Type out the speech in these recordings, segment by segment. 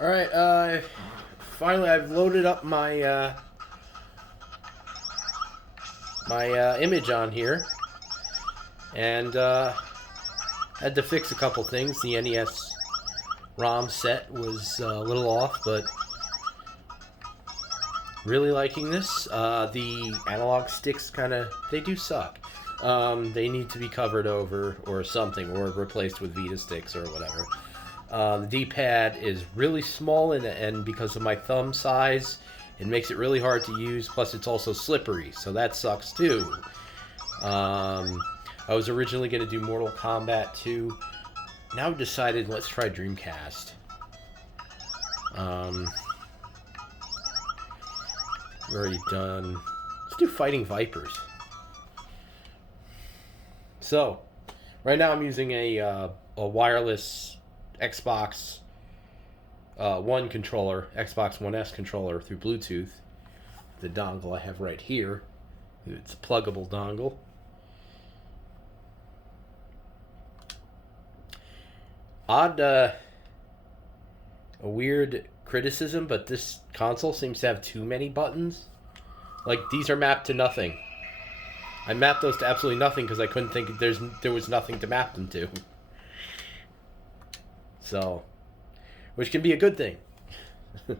Alright, finally I've loaded up my, image on here. And, had to fix a couple things. The NES ROM set was a little off, but really liking this. The analog sticks they do suck. They need to be covered over or something, or replaced with Vita sticks or whatever. The D-pad is really small, and because of my thumb size, it makes it really hard to use, plus it's also slippery, so that sucks too. I was originally going to do Mortal Kombat 2. Now I've decided let's try Dreamcast. We've already done... Let's do Fighting Vipers. So, right now I'm using a wireless Xbox One controller, Xbox One S controller through Bluetooth. The dongle I have right here. It's a pluggable dongle. A weird criticism, but this console seems to have too many buttons. Like, these are mapped to nothing. I mapped those to absolutely nothing because I couldn't think there was nothing to map them to. So, which can be a good thing. I'd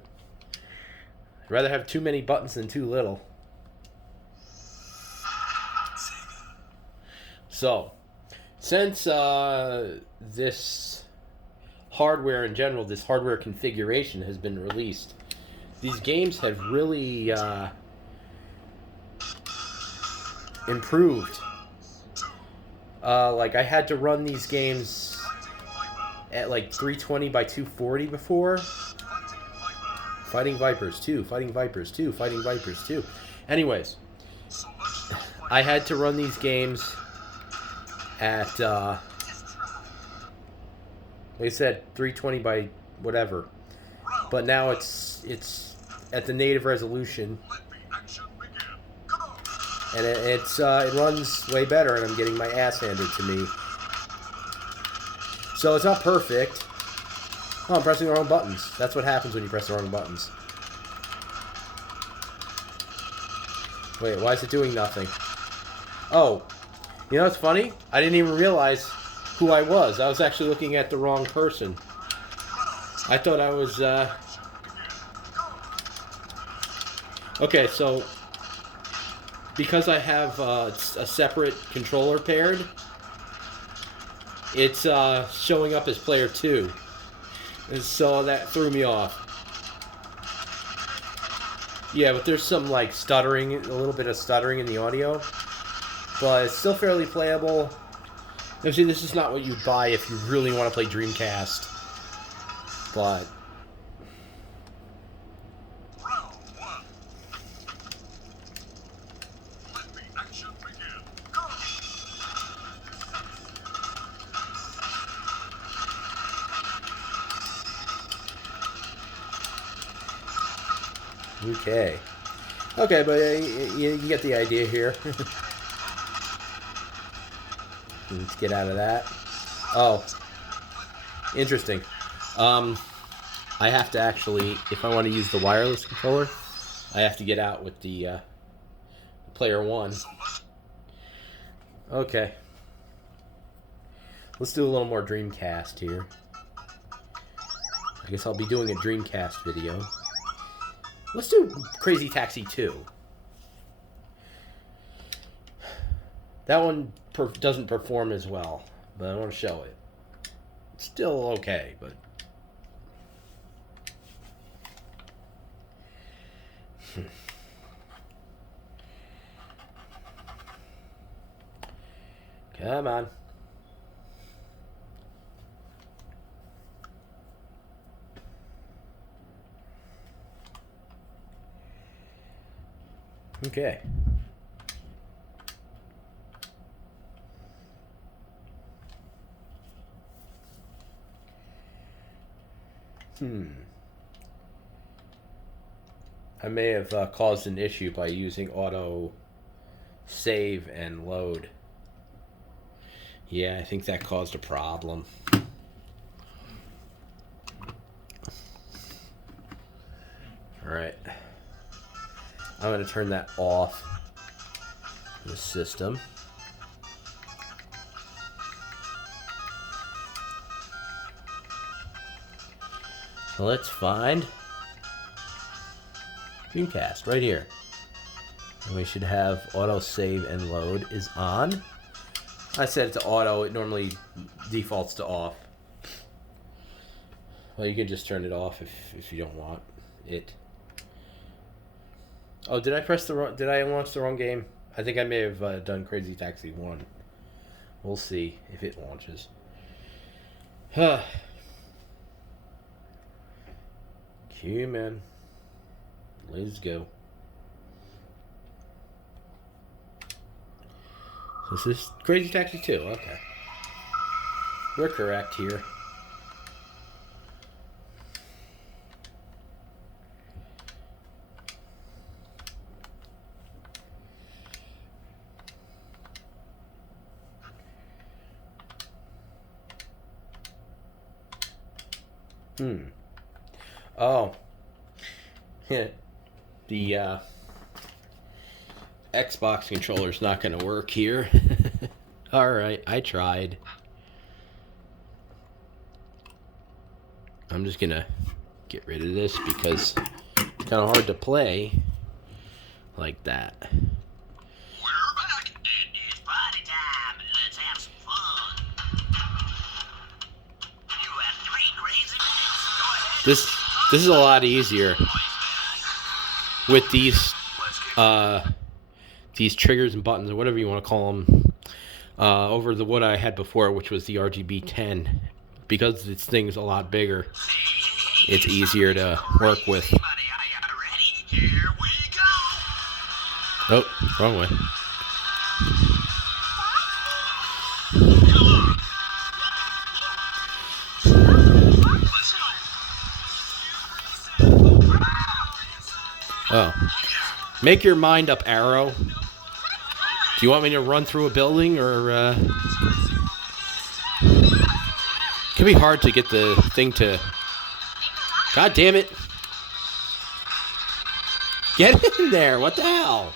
rather have too many buttons than too little. So, since this hardware in general, this hardware configuration has been released, these games have really improved. Like, I had to run these games at like 320 by 240 before. Fighting Vipers 2, Fighting Vipers 2, Fighting Vipers 2. Anyways, I had to run these games at, like I said, 320 by whatever. But now it's at the native resolution. And it runs way better, and I'm getting my ass handed to me. So it's not perfect. Oh, I'm pressing the wrong buttons. That's what happens when you press the wrong buttons. Wait, why is it doing nothing? Oh, you know what's funny? I didn't even realize who I was. I was actually looking at the wrong person. I thought I was, Okay, so because I have a separate controller paired, it's showing up as player 2. And so that threw me off. Yeah, but there's some like stuttering, a little bit of stuttering in the audio. But it's still fairly playable. Now, see, this is not what you'd buy if you really want to play Dreamcast. But okay. Okay, but you get the idea here. Let's get out of that. Oh. Interesting. I have to actually, if I want to use the wireless controller, I have to get out with the player 1. Okay. Let's do a little more Dreamcast here. I guess I'll be doing a Dreamcast video. Let's do Crazy Taxi 2. That one doesn't perform as well, but I want to show it. It's still okay, but... Come on. Okay. I may have caused an issue by using auto save and load. Yeah, I think that caused a problem. Alright. I'm going to turn that off the system. So let's find Dreamcast right here. And we should have auto save and load is on. I set it to auto. It normally defaults to off. Well, you can just turn it off if you don't want it. Oh, did I press the wrong... Did I launch the wrong game? I think I may have done Crazy Taxi 1. We'll see if it launches. Huh. Q, man. Let's go. This is Crazy Taxi 2. Okay. We're correct here. Oh. The Xbox controller's not going to work here. Alright, I tried. I'm just going to get rid of this because it's kind of hard to play like that. We're back. It is party time. Let's have some fun. You have 3 crazy minutes. Go ahead. This is a lot easier with these triggers and buttons or whatever you want to call them over the what I had before, which was the RGB 10. Because this thing's a lot bigger, it's easier to work with. Here we go. Oh, wrong way. Oh. Make your mind up, Arrow. Do you want me to run through a building, or... It can be hard to get the thing to... God damn it. Get in there. What the hell?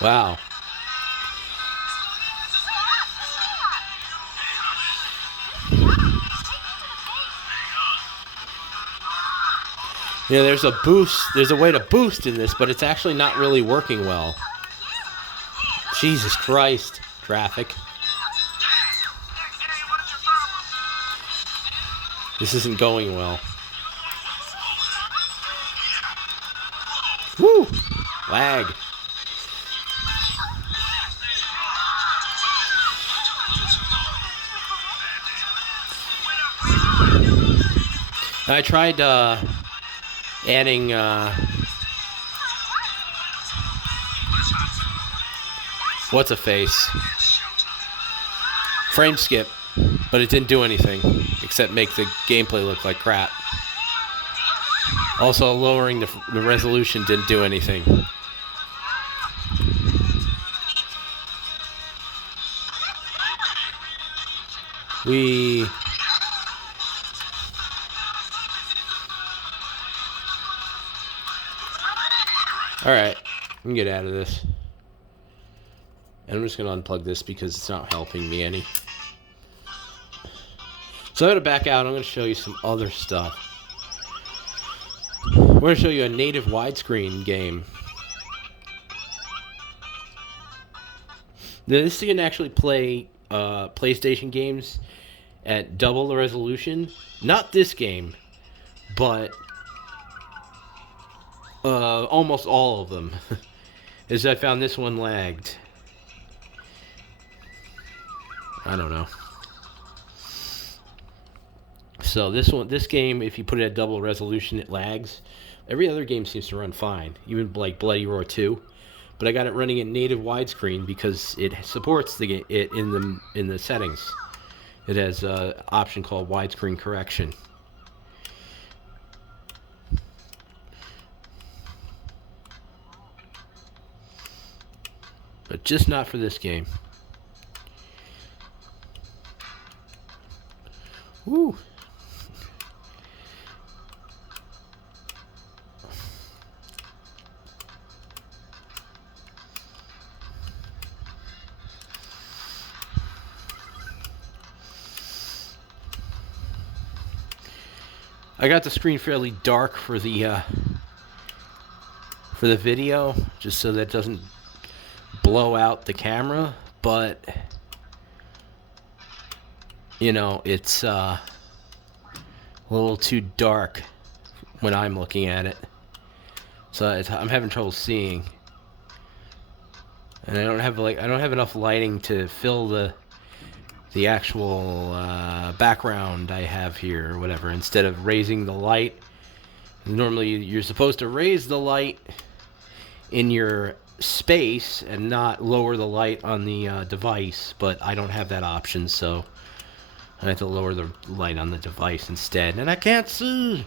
Wow. Yeah, there's a boost. There's a way to boost in this, but it's actually not really working well. Jesus Christ. Traffic. This isn't going well. Woo! Lag. I tried adding what's a face frame skip, but it didn't do anything except make the gameplay look like crap. Also, lowering the resolution didn't do anything. Alright, I can get out of this. And I'm just going to unplug this because it's not helping me any. So I'm going to back out. I'm going to show you some other stuff. We're going to show you a native widescreen game. This can actually play PlayStation games at double the resolution. Not this game, but almost all of them. As I found this one lagged. I don't know. So this game, if you put it at double resolution, it lags. Every other game seems to run fine, even like Bloody Roar 2. But I got it running in native widescreen because it supports it in the settings. It has an option called widescreen correction. But just not for this game. Woo. I got the screen fairly dark for the video, just so that doesn't blow out the camera, but you know, it's a little too dark when I'm looking at it, so I'm having trouble seeing, and I don't have enough lighting to fill the actual background I have here or whatever. Instead of raising the light, normally you're supposed to raise the light in your space and not lower the light on the device, but I don't have that option, so I have to lower the light on the device instead, and I can't see.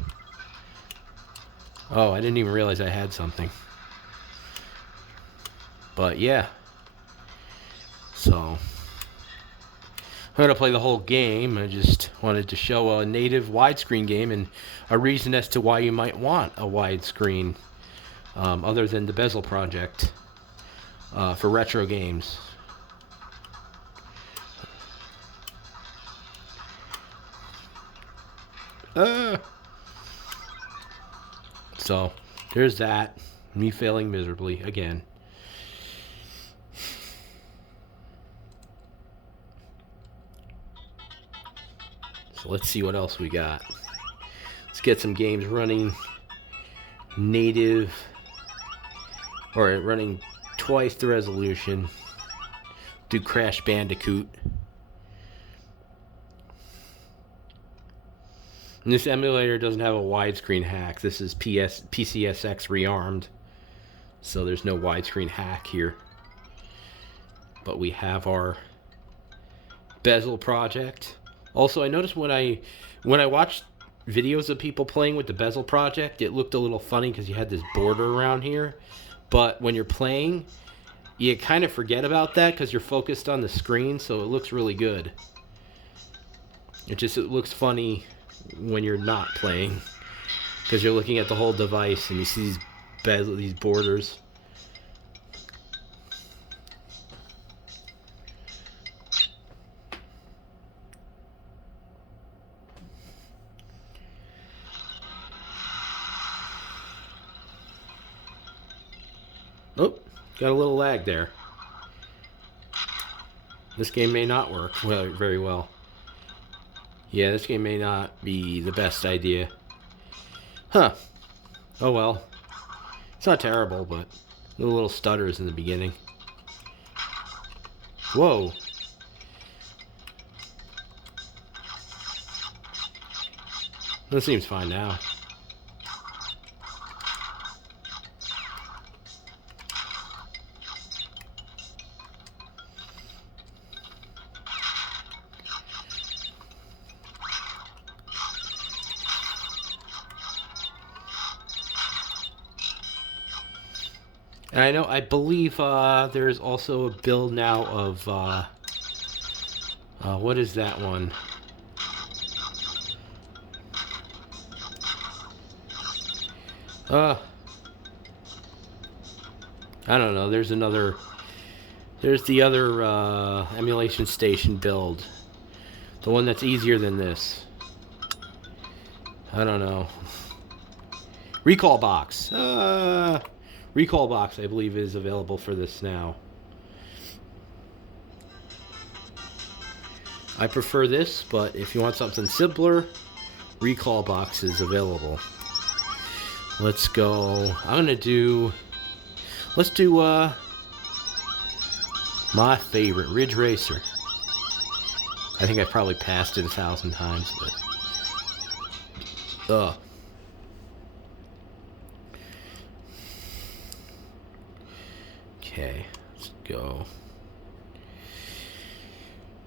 Oh, I didn't even realize I had something. But yeah, so I'm going to play the whole game. I just wanted to show a native widescreen game and a reason as to why you might want a widescreen, other than the Bezel project, for retro games. So, there's that. Me failing miserably again. So let's see what else we got. Let's get some games running native, or running twice the resolution. Do Crash Bandicoot. And this emulator doesn't have a widescreen hack. This is PSX rearmed, so there's no widescreen hack here. But we have our Bezel project. Also, I noticed when I watched videos of people playing with the Bezel project, it looked a little funny because you had this border around here. But when you're playing, you kind of forget about that because you're focused on the screen, so it looks really good. It looks funny when you're not playing because you're looking at the whole device and you see these borders. Oh, got a little lag there. This game may not work very well. Yeah, this game may not be the best idea. Huh. Oh well. It's not terrible, but little stutters in the beginning. Whoa. That seems fine now. And I believe there's also a build now of what is that one? I don't know. There's the other emulation station build, the one that's easier than this. I don't know. Recall Box. Recall Box, I believe, is available for this now. I prefer this, but if you want something simpler, Recall Box is available. Let's go. Let's do my favorite, Ridge Racer. I think I've probably passed it 1,000 times, but okay, let's go.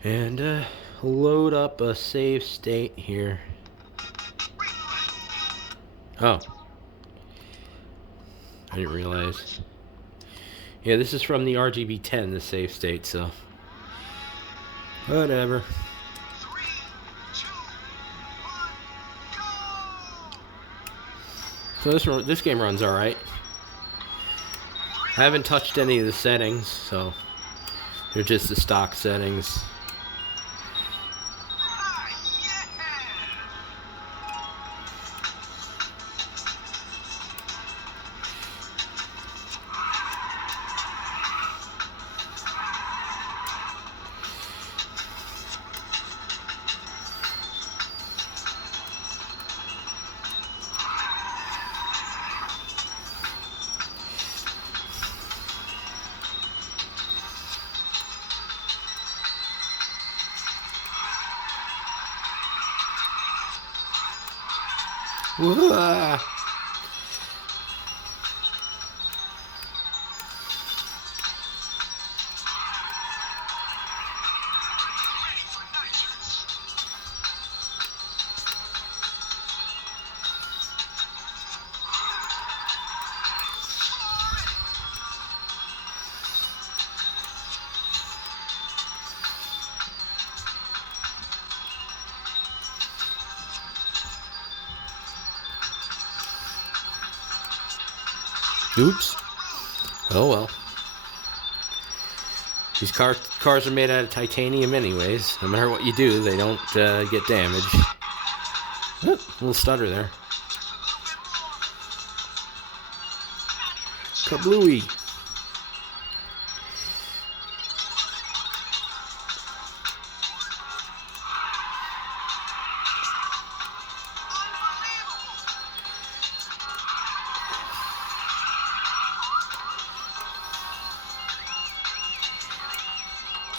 And load up a save state here. Oh. I didn't realize. Yeah, this is from the RGB10, the save state, so whatever. So this game runs all right. I haven't touched any of the settings, so they're just the stock settings. Whoa. Oops. Oh well. These cars are made out of titanium anyways. No matter what you do, they don't get damaged. Oh, little stutter there. Kablooey.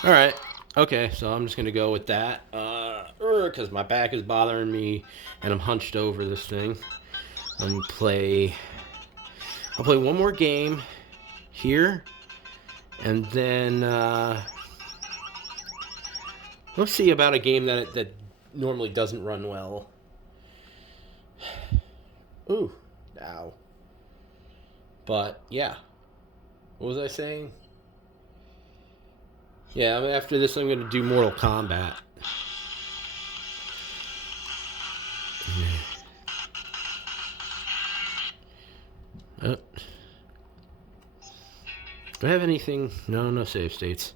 Alright, okay, so I'm just going to go with that, because my back is bothering me, and I'm hunched over this thing. I'll play one more game here, and then, we'll see about a game that normally doesn't run well. Ooh, ow. But, yeah. What was I saying? Yeah, after this I'm going to do Mortal Kombat. Do I have anything? No save states.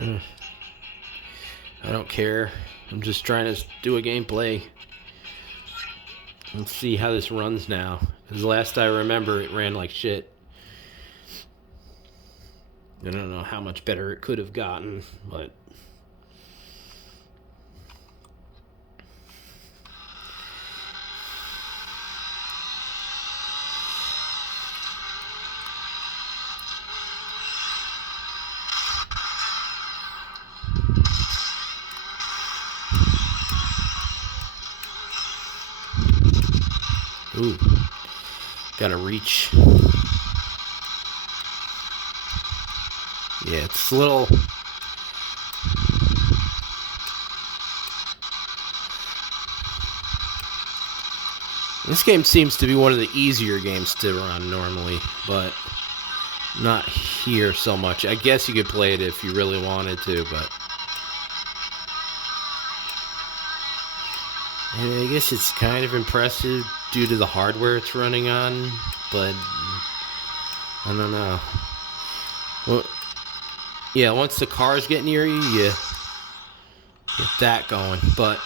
I don't care. I'm just trying to do a gameplay. Let's see how this runs now. Because last I remember, it ran like shit. I don't know how much better it could have gotten, but... Ooh. Gotta reach. Yeah, it's a little... This game seems to be one of the easier games to run normally, but not here so much. I guess you could play it if you really wanted to, but... And I guess it's kind of impressive due to the hardware it's running on, but I don't know. Well, yeah, once the cars get near you, you get that going, but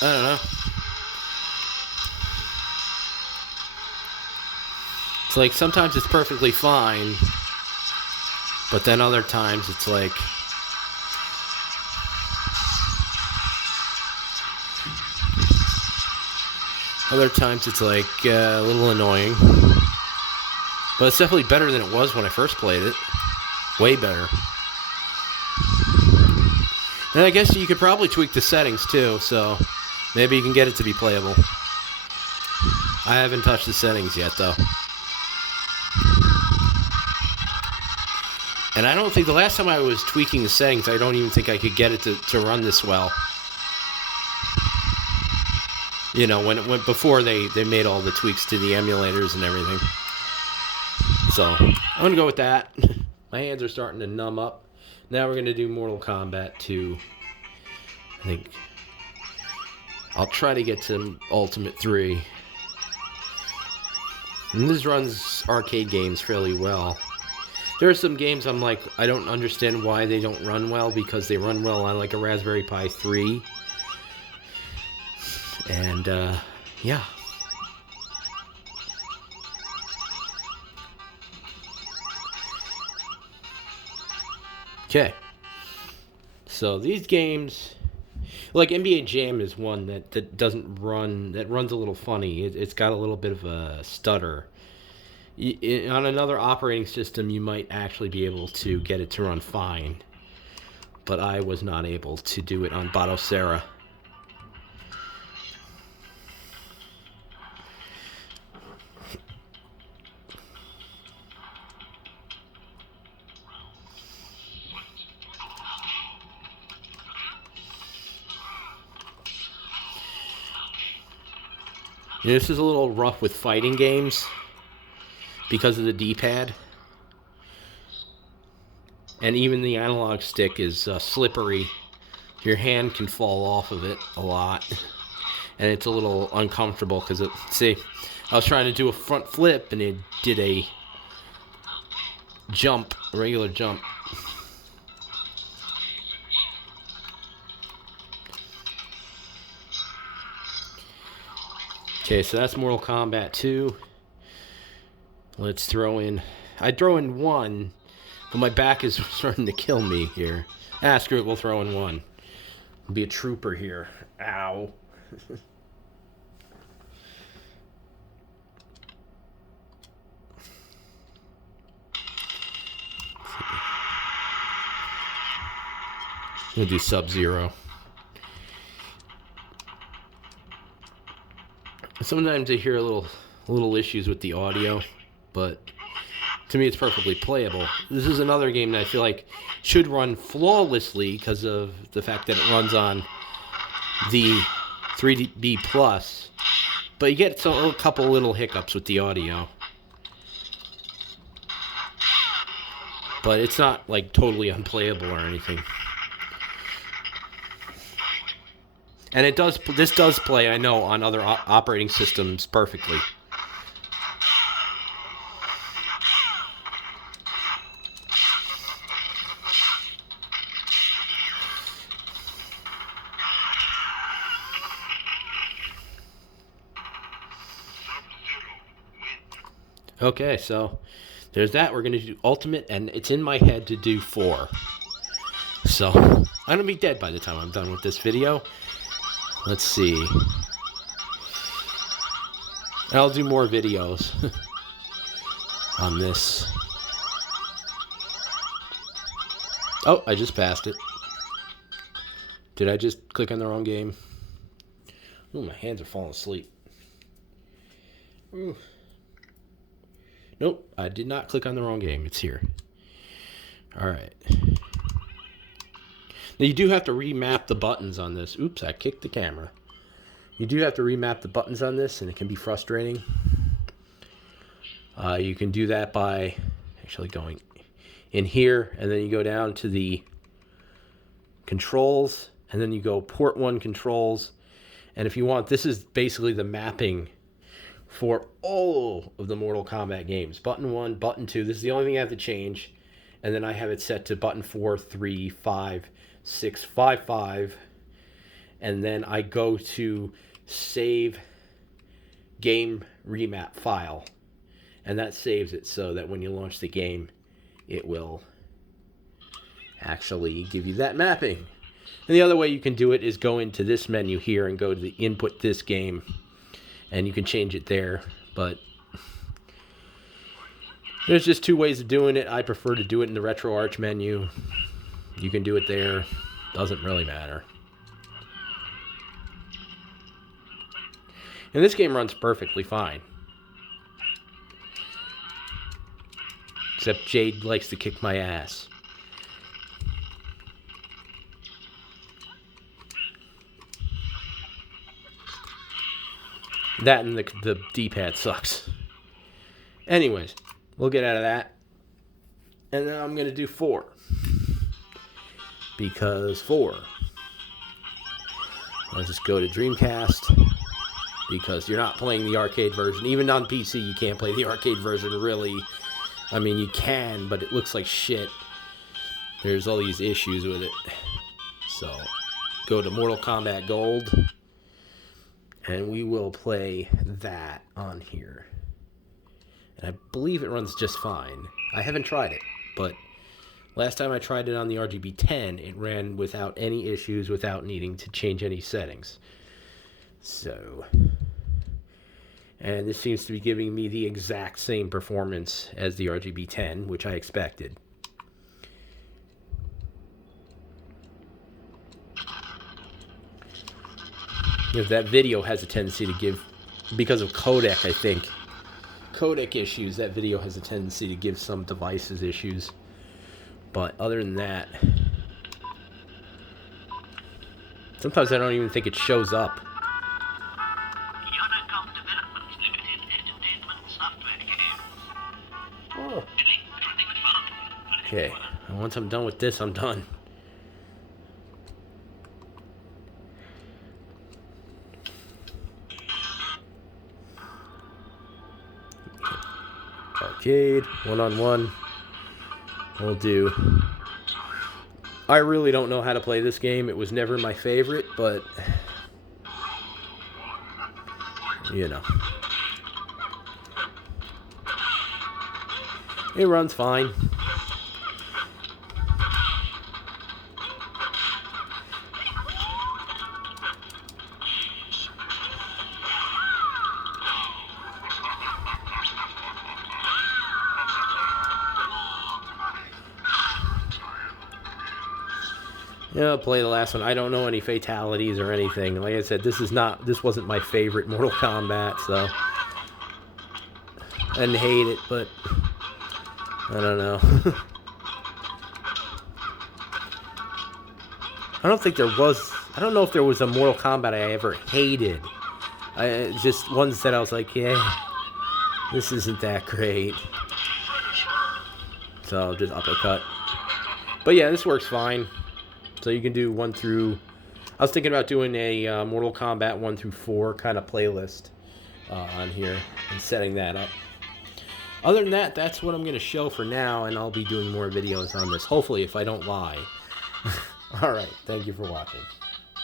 I don't know. It's like sometimes it's perfectly fine, but then other times it's like... Other times it's like a little annoying. But it's definitely better than it was when I first played it. Way better. And I guess you could probably tweak the settings too, so maybe you can get it to be playable. I haven't touched the settings yet though. And I don't think the last time I was tweaking the settings, I don't even think I could get it to run this well. You know, when before they made all the tweaks to the emulators and everything. So, I'm going to go with that. My hands are starting to numb up. Now we're going to do Mortal Kombat 2. I think. I'll try to get to Ultimate 3. And this runs arcade games fairly well. There are some games I'm like, I don't understand why they don't run well, because they run well on like a Raspberry Pi 3. And, yeah. Okay. So these games, like NBA Jam is one that doesn't run, that runs a little funny. It's got a little bit of a stutter. On another operating system, you might actually be able to get it to run fine. But I was not able to do it on Batocera. This is a little rough with fighting games because of the D-pad. And even the analog stick is slippery. Your hand can fall off of it a lot. And it's a little uncomfortable because see, I was trying to do a front flip and it did a jump, a regular jump. Okay, so that's Mortal Kombat 2. Let's throw in... I'd throw in 1, but my back is starting to kill me here. Ah, screw it, we'll throw in 1. I'll be a trooper here. Ow. I'm gonna do Sub-Zero. Sometimes I hear little issues with the audio, but to me it's perfectly playable. This is another game that I feel like should run flawlessly because of the fact that it runs on the 3D Plus, but you get a couple little hiccups with the audio. But it's not like totally unplayable or anything. And this does play, I know, on other operating systems perfectly. Okay, so there's that. We're going to do Ultimate, and it's in my head to do 4. So I'm going to be dead by the time I'm done with this video. Let's see. I'll do more videos on this. Oh, I just passed it. Did I just click on the wrong game? Oh, my hands are falling asleep. Ooh. Nope, I did not click on the wrong game. It's here. Alright. Now, you do have to remap the buttons on this. Oops, I kicked the camera. You do have to remap the buttons on this, and it can be frustrating. You can do that by actually going in here, and then you go down to the controls, and then you go port 1 controls. And if you want, this is basically the mapping for all of the Mortal Kombat games. Button 1, button 2. This is the only thing I have to change. And then I have it set to button 4, 3, 5, 6, 5, 5. And then I go to save game remap file. And that saves it so that when you launch the game, it will actually give you that mapping. And the other way you can do it is go into this menu here and go to the input this game. And you can change it there, but there's just 2 ways of doing it. I prefer to do it in the RetroArch menu. You can do it there. Doesn't really matter. And this game runs perfectly fine. Except Jade likes to kick my ass. That and the D-pad sucks. Anyways, we'll get out of that. And then I'm going to do 4. Because 4. I'll just go to Dreamcast, because you're not playing the arcade version. Even on PC, you can't play the arcade version, really. I mean, you can, but it looks like shit. There's all these issues with it. So, go to Mortal Kombat Gold, and we will play that on here. And I believe it runs just fine. I haven't tried it, but last time I tried it on the RGB 10, it ran without any issues, without needing to change any settings. So, and this seems to be giving me the exact same performance as the RGB 10, which I expected. Because that video has a tendency to give, because of codec, I think, codec issues, that video has a tendency to give some devices issues. But other than that, sometimes I don't even think it shows up. Oh. Okay, and once I'm done with this, I'm done. Arcade, one-on-one. We'll do. I really don't know how to play this game. It was never my favorite, but you know, it runs fine. Yeah, I'll play the last one. I don't know any fatalities or anything. Like I said, this wasn't my favorite Mortal Kombat, so I didn't hate it, but I don't know. I don't know if there was a Mortal Kombat I ever hated. Just ones that I was like, yeah, this isn't that great. So I'll just uppercut. But yeah, this works fine. So you can do 1 through... I was thinking about doing a Mortal Kombat 1 through 4 kind of playlist on here and setting that up. Other than that, that's what I'm going to show for now, and I'll be doing more videos on this, hopefully, if I don't lie. Alright, thank you for watching.